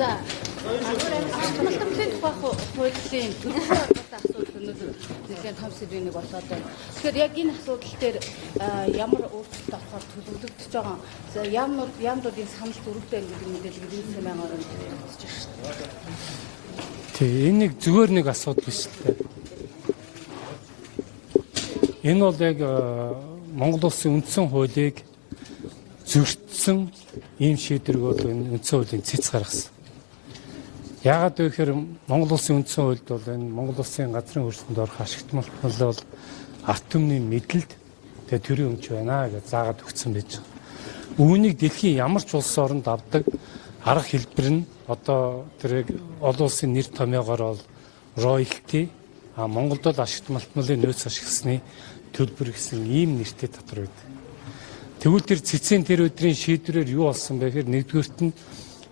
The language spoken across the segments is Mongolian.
За. Ахмадтай тухай хуулийн төлөвлөлт асуудал өнөөдөр нэгэн том сэдвийг болоод байна. Тэгэхээр яг энэ асуудал дээр ямар өөрчлөлт авахар төлөвлөгдөж байгаа яамнуудын санал зөрүүтэй гэдэг мэдээлэл ирсэн байгаа юм хэлж байна шүү дээ. Тэг энэ зүгээр нэг асуудал биш л дээ. Энэ бол яг Монгол Улсын үндсэн хуулийг зөрчсөн ийм шийдвэрг бол энэ үндсэн хуулийн цэц гаргасан. Яагаад гэвэл Монгол Улсын үндсэн хуульд бол энэ Монгол Улсын газрын хөрсөнд орох ашигт мал бол ард түмний мэдлэлд тэгээ төрийн өмч байна гэж заагаад өгсөн байж байгаа. Үүнийг дэлхийн ямар ч улс оронд авдаг арга хэлбэр нь одоо тэр олон улсын нэр томьёогоор бол royalty Монголд бол ашигт малтмалын нөөц ашигласны төлбөр гэсэн ийм нэртэй татвар байдаг. Тэгвэл тэр цэцэн тэр өдрийн шийдвэрээр юу болсон бэ гэхээр нэгдүгээрт нь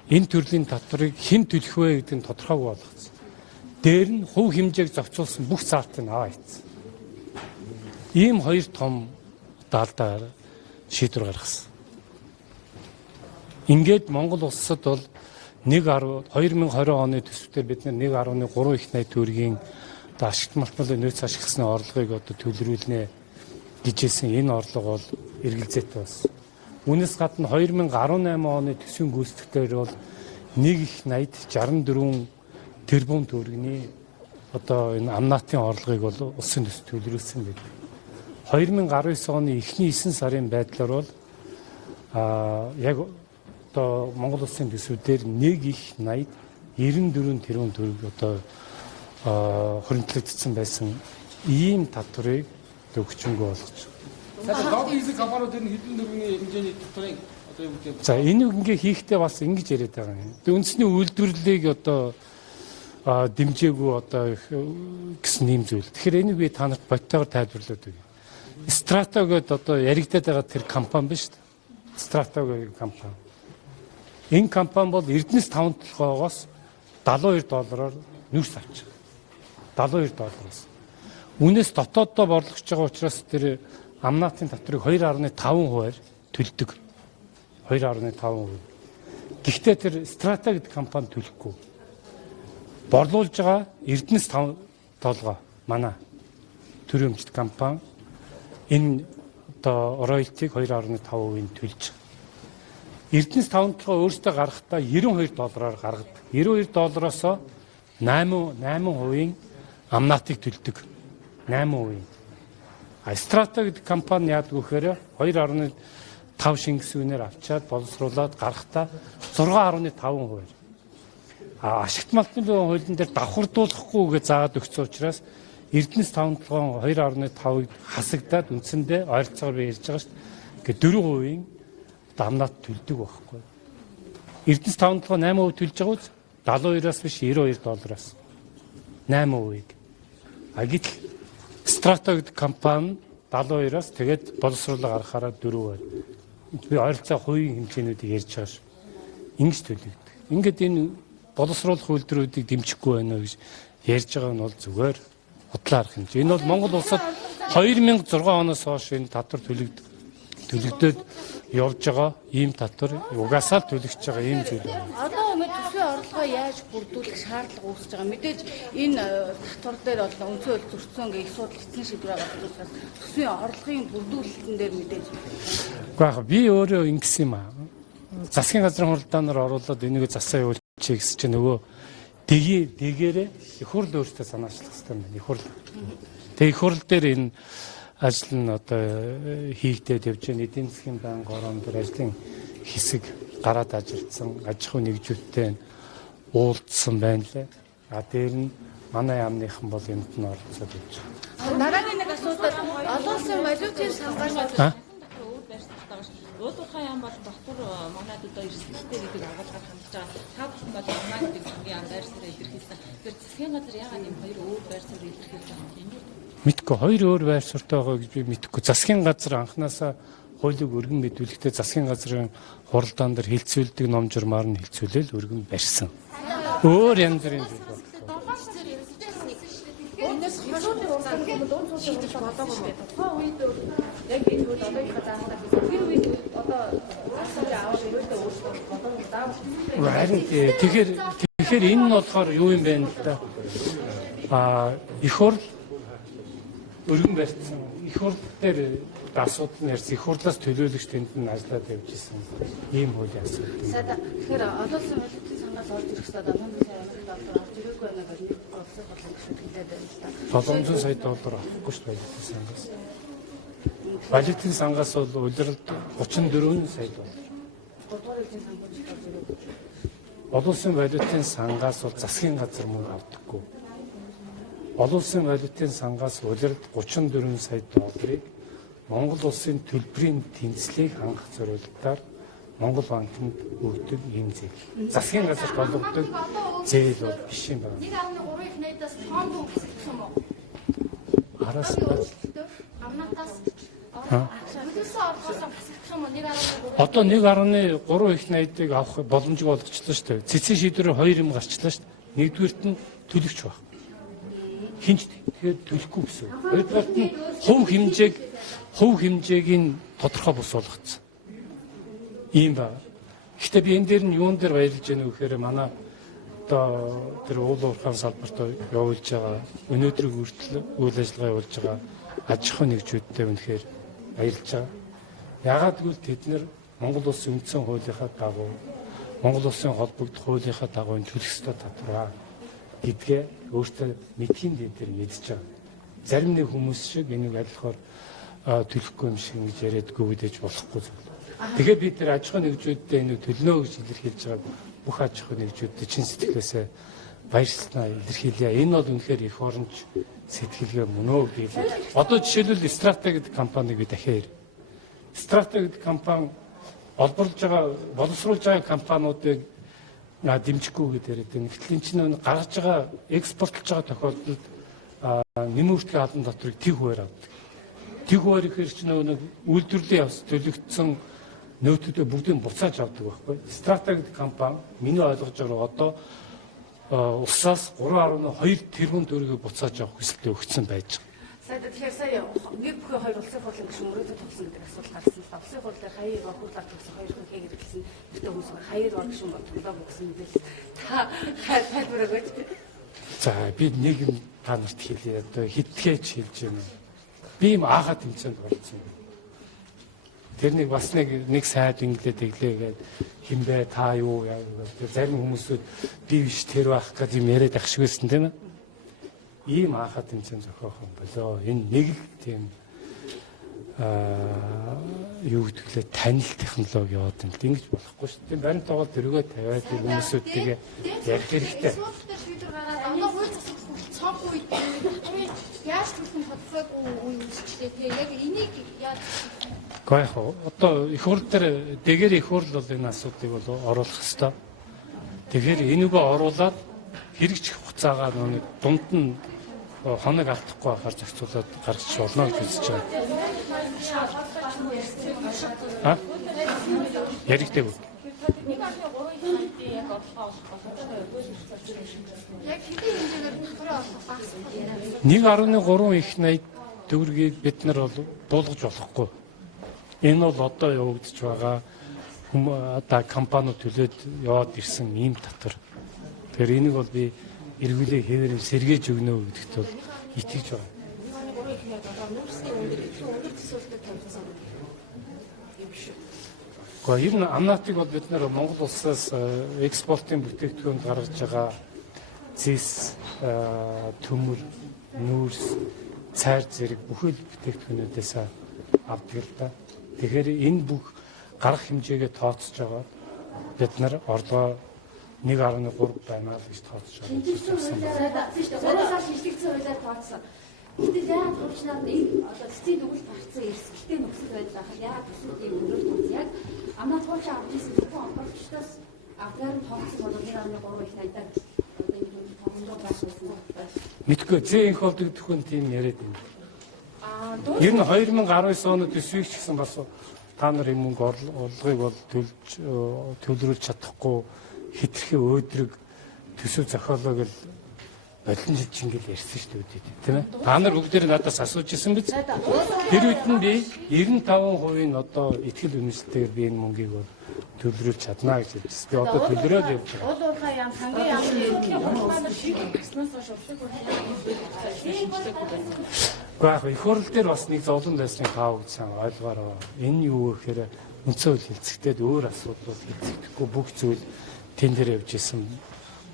энэ төрлийн татварыг хэн төлөх вэ гэдэг нь тодорхойгүй болгосон. Дээр нь хувь хэмжээг зохицуулсан бүх заалтыг аваа ийцсэн. Ийм хоёр том даалдаа шийдвэр гаргасан. Ингээд Монгол улсад бол 2020 оны төсвөөр бид 1.3 их найт төгрөгийн ашигт малтмалын нөөц ашигласны орлогыг одоо төлрүүлнэ гэжсэн энэ орлого бол эргэлзээтэй болсон. Үүнээс гадна 2018 оны төсвийн гүйцэтгэлээр бол 1 их 80 64 тэрбум төгрөгийн одоо энэ амнаатын орлогыг бол улсын төсөв төлрүүлсэн байдаг. 2019 оны эхний 9 сарын байдлаар бол яг одоо Монгол улсын төсвүүдээр 1 их 80 94 тэрбум төгрөг одоо хөрөнгөлөгдсөн байсан ийм татварыг өгчөнгөө болгож байна. Доод хийх компаниуд энэ хэдэн төгрөгийн хэмжээний татварыг одоо юу гэдэг. За энийг ингээ хийхдээ бас ингэж яриад байгаа юм. Тэгээ үндэсний үйлдвэрлэлийг одоо дэмжээгүй одоо гэсэн нэм зүйл. Тэгэхээр энийг би та нарт бодтойгоор тайлбарлаад өгье. Strata гэдэг одоо яригдаад байгаа тэр компани биш үү? Strata гэдэг компани. Энэ компани бол Эрдэнэс 5 толгоогоос $72 нүүрс авчих. $72. Үүнээс дотооддоо борлогч байгаа учраас тэр амнаатын татварыг 2.5% төлдөг. 2.5%. Гэхдээ тэр Strata гэдэг компани төлөхгүй. Борлуулж байгаа Эрдэнэс 5 толгой манай төрийн өмчт компани энэ одоо роялтиг 2.5% төлж байгаа. Эрдэнэс 5 толгой өөртөө гаргахдаа $92 гаргадаг. $92-оос 8% амнаатыг төлдөг. 8%. Strata гэдэг компани яадаг вэхээр 2.5 шингэсвэнээр авчаад боловсруулад гарахтаа 6.5%. Ашигт малтны хуулийн дээр давхардуулахгүй гэж заагаад өгсөн учраас Эрдэнэс 5 толгойн 2.5-ыг хасагдаад үндсэндээ ойролцоогоор би ярьж байгаа шүү дээ. Гэхдээ 4% амнаат төлдөг байхгүй. Эрдэнэс 5 толгой 8% төлж байгаа үз 72-аас биш $92-аас 8%-ийг. Гэтэл Strata гэдэг компани 72-аас тэгээд боловсруулалт гаргахаараа 4%. Би ойролцоо хувийн хэмжээнүүдийг ярьж байгаа шүү. Ингэж төлөгдөг. Ингээд энэ боловсруулах үйлдвэрүүдийг дэмжихгүй байна гэж ярьж байгаа нь бол зүгээр худлаа арах хэмжээ. Энэ бол Монгол улсад 2006 оноос хойш энэ татвар төлөгдөөд явж байгаа ийм татвар угаасаа төлөгдөж байгаа ийм зүйл байна. Одоо ингээд төсвийн орлогоо яаж бүрдүүлэх шаардлага үүсэж байгаа. Мэдээж энэ татвар дээр бол үндсэн хууль зөрчсөн гэх асуудал эцсийн шийдвэр гаргах төсвийн орлогын бүрдүүлэлтэн дээр мэдээж. Гэхдээ би өөрөө ингэсэн юм аа. Засгийн газрын хуралдаанаар оруулаад энийг засаа явуулчих гэсэн чинь нөгөө дэгээрээ их хурл өөртөө санаачлах хэрэгтэй юм байна. Их хурл. Тэгээ их хурл дээр энэ ажил нь одоо хийгдээд явж байгаа эдийн засгийн банк орон дээр ажлын хэсэг гараад ажилласан аж ахуй нэгжүүдтэй уулзсан байна лээ. Дээр нь манай яамныхан бол энд нь оролцоод явж байгаа. Дараагийн нэг асуудал олон улсын валютын самгаалал Уулуурхай яам бол дотор манайд одоо эрсдэлтэй гэдэг агуулгаар хандж байгаа. Та бүхэн бол манайд гэдэг сангийн байр суурь илэрхийлсэн. Тэр засгийн газар яагаад ийм хоёр өөр байр суурь илэрхийлж байгаа юм бэ? Мэдгүй хоёр өөр байр суурьтай байгаа гэж би мэдэхгүй. Засгийн газар анханасаа хуулийг өргөн мэдүүлэхдээ засгийн газрын хуралдаан дээр хилцүүлдэг ном журмаар нь хилцүүлэл өргөн барьсан. Өөр янз бүрийн зүйл байна. Энэс хашууны урлагийн дунд шийдэж болоогүй юм байна. Тухайн үед яг энэ үед одоо их заахад тэр үед одоо асуулт аваад өрөөдөө өөрчлөлт болоод заавал Харин тэгэхээр энэ нь болохоор юу юм бэ л да. Их хурл өргөн барьсан. Их хурл дээр асуудал нь ярьсан. Их хурлаас төлөөлөгч тэнд нь ажиллаад явж исэн. Ийм хуулийн асуудал. Тэгэхээр олон улсын хуулийн сангаас орж ирэх хэрэгтэй. 700 сая доллар орж ирээгүй байна гэж улсын хурлын гишүүд хэлээд байна л да. 700 сая доллар авахгүй шүү валютын сангаас. Валютын сангаас бол улиралд 34 сая доллар. Олон улсын валютын сангаас бол засгийн газар мөнгө авдаггүй. Олон улсын валютын сангаас улиралд 34 сая долларыг Монгол улсын төлбөрийн тэнцлийг хангах зорилгоор Монгол банкнд өгдөг ийм зээл. Засгийн газарт олгодог зээл бол биш юм байна. 1.3 их найдаас тоон хүн хэсэгдсэн юм уу? Араас амнатаас Хөдөлсөн оргоос хэсэгдэх юм уу? 1.3 одоо 1.3 их найдыг авах боломжгүй болгочлоо шүү дээ. Цэцэн шийдвэрээр 2 юм гарчлаа шүү дээ. Нэгдүгээрт нь төлөгч баг. Хинч тэгэхээр төлөхгүй гэсэн. Хоёрдугаарт нь хувь хэмжээгийн тодорхой бус болгоцсон. Ийм ба. Гэхдээ би энэ дээр нь юун дээр баярлаж байна вэ гэхээр манай одоо тэр уул уурхайн салбарт явуулж байгаа өнөөдрийг хүртэл үйл ажиллагаа явуулж байгаа аж ахуйн нэгжүүдтэй үнэхээр баярлж байгаа. Яагаад гэвэл тэд нэр Монгол улсын үндсэн хуулийнхаа дагуу Монгол улсын холбогдох хуулийнхаа дагуу төлөх ёстой татвар гэдгээ өөртөө мэдхийн дээр мэдж байгаа. Зарим нэг хүмүүс шиг энийг алихаар төлөхгүй юм шиг гэж яриадгүй үдэж болохгүй зүйл. Тэгэхээр бид тэр аж ахуйн нэгжүүдтэй энийг төлнө гэж илэрхийлж байгаа бүх аж ахуйн нэгжүүдтэй чин сэтгэлээсээ баярлалаа илэрхийлье. Энэ бол үнэхээр их оронч сэтгэлгээ мөн үү гэж. Одоо жишээлбэл Страта гэдэг компаниг би дахиад Страта гэдэг компани олборлож байгаа, боловсруулж байгаа компаниудыг дэмжихгүй гэдэг яриад байна. Гэтэл энэ чинь гаргаж байгаа, экспортлж байгаа тохиолдолд нэмэгдэх албан татварыг тэг хуваар авдаг. Тэг хуваар ихээр чинь нэг үйлдвэрлэлийн явц төлөгдсөн нөөцүүдээ бүгдийг буцааж авдаг байхгүй. Страта гэдэг компани миний ойлгож байгаа одоо улсаас 3.2 тэрбум төгрөгийг буцааж авах хүсэлтэд өгсөн байж байгаа. Тэгэхээр сая нэг бүхэн хоёр улсын хурлын гишүүн мөрөөдө тогсон гэдэг асуудал гарсан л да. Улсын хурлаар хаяг хуулаар тогсон хоёр хүн хийгээд гэсэн гэдэг хүмүүс хаяг гишүүн бодлоо гэсэн мэдээс та тайлбар өгөөч. За би нэг юм та нарт хэлье. Одоо хитгэж хэлж байна. Би юм аахад тэмцээнд болцсон. Тэрнийг бас нэг сайд инглээ тэглээгээд хинбэ та юу яа зарим хүмүүсүүд би биш тэр байх гэж юм яриад ах шиг байсан тийм ээ. Ийм аахад тэмцээн зохиохон болоо. Энэ нэг л тийм юу гэдгэлээ танил технологи яваад юм. Ингэж болохгүй шүү дээ. Баримтаага тэргээ тавиад хүмүүсүүдтэйгээ ярих хэрэгтэй. Одоо хууль засаг цог үед яаж төлөх бодлого үүсчихлээ. Тэгээ яг энийг яаж Гэхдээ одоо их хурл дээр дэгээр их хурл бол энэ асуудлыг бол оруулах хэрэгтэй. Тэгэхээр энийгөө оруулаад хэрэгжих хугацаагаа нэг дунд нь хоног алдахгүй байхаар зохицуулаад гаргаж болно гэж үзэж байгаа. Яригтэй үү? яг хэдийн хэмжээгээр татвараа олох багс. 1.3 их найд төгрөгийг бид нар бол буулгаж болохгүй. Энэ бол одоо явагдаж байгаа одоо компаниуд төлөөд яваад ирсэн ийм татвар. Тэгэхээр энийг бол би эргүүлээ хэвээр сэргээж өгнө гэдэгт бол итгэж байгаа. Гэхдээ ер нь амнаатыг бол бид нар Монгол улсаас экспортын бүтээгдэхүүнд гаргаж байгаа зэс, төмөр, нүүрс, цайр зэрэг бүхэл бүтээгдэхүүнүүдээс авдаг л да. Тэгэхээр энэ бүх гарах хэмжээгээ тооцож байгаа бид нар орлогоо 1.3 байна л гэж тооцож байгаа. Өөрөөсөө шилжигдсэн хуулиар тооцсон. Гэтэл яагаад хурцнаад энэ одоо цэцгийн дүгэл гарцсан эрсдэлтэй нөхцөл байдал байхад яагаад төсвүүд ийм өндөр тооцсон? Яг амнаа тооч авч ирсэн зөвхөн оперативчдаас авгаар нь тооцсон бол 1.3 их найдаа одоо ийм тооцоо байсан. Мэдгүй зээнх болдог хүн тийм яриад байна. Ер нь 2019 онд төсвийг ч гэсэн бас та нар энэ мөнгө орлогыг бол төлрүүлж чадахгүй хитрхи өөдрөг төсөв зохиолоог л болон жиж ингэж ярьсан шүү дээ тийм ээ. Та нар бүгдээр надаас асууж ирсэн биз? Тэр үед нь би 95% нь одоо ихтгэл үнэлтэйгээр би энэ мөнгийг бол төлрүүлж чадна гэж хэлсэн. Би одоо төлрөөд явж байгаа. Уул уурхай яам сангийн яамны Гэхдээ их хурл дээр бас нэг зовлон байсныг хаа гэж сайн ойлгоорой. Энэ юу гэхээр үндсэн хууль хэлцэгдээд өөр асуудлууд хэлцэгдэхгүй бүх зүйл тэн дээр явж исэн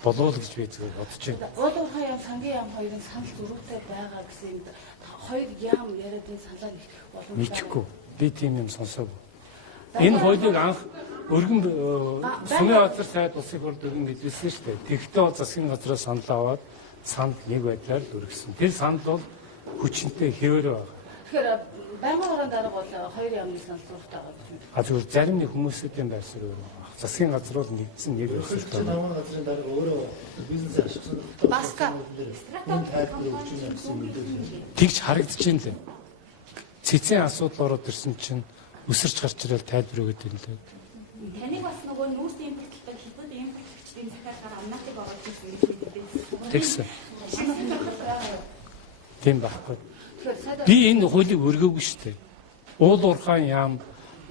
болов уу гэж би зүгээр бодож байна. уул уурхай яам сангийн яам хоёрын санал зөрүүтэй байгаа гэсэн хоёр яам яриад энэ саналаа нэг боломжтой. Мэдхгүй. Би тийм юм сонсоогүй. Энэ хуулийг анх өргөн Сумын газар сайд улсын хурлд өргөн мэдүүлсэн шүү дээ. Тэгтээ засгийн газраас санал аваад санд нэг байдлаар дүргсэн. Тэр санал бол хүчнтэй хэвээр байна. Тэгэхээр байнгын орон дарга бол хоёр яамны санал зөрүүтэй байгаа гэж байна. Зүгээр зарим нэг хүмүүсийн байр суурь өөр байна. Засгийн газар бол нэгдсэн нэг байр суурь байна. Намын газрын дарга өөрөө бизнес ашигласан. Баска Энэ тайлбар өгч юм гэсэн мэдээ. Тэгж харагдаж байна лээ. Цэцэн асуудал ороод ирсэн чинь өсөрч гарч ирэл тайлбар өгöd юм лээ. Таныг бас нөгөө нүүрс импортлдог хятад импортлогчдын захиалгаар амнаатыг оруулж ирсэн гэж мэдээ. Тэгсэн. Тийм байхгүй. тэгэхээр сайд Би энэ хуулийг өргөөгүй шүү дээ. Уул уурхайн яам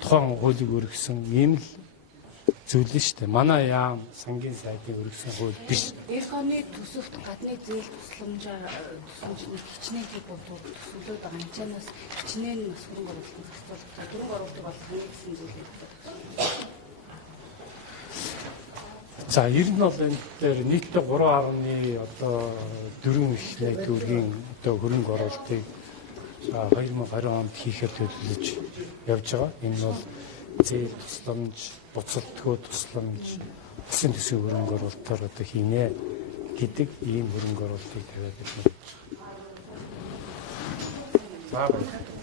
тухайн хуулийг өргөсөн ийм л зүйл нь шүү дээ. Манай яам сангийн сайдыг өргөсөн хууль биш. Эрхоны төсөвт гадны зээл тусламжны хичнээн төр боловсрол төсөөлөд байгаа юм. Чанаас хичнээн бас хөрөнгө оруулалтын зохицуулалтаа хөрөнгө оруулалтыг бол хамгийн гэсэн зүйл юм. За ер нь бол энэ дээр нийтдээ 3.4 их төгрөгийн одоо хөрөнгө оруулалтыг 2020 онд хийхээр төлөвлөж явж байгаа. Энэ бол зээл тусламж, буцалтгүй тусламж, усын төсвийн хөрөнгө оруулалтаар одоо хийнэ гэдэг ийм хөрөнгө оруулалтыг тавиад байна. За баярлалаа.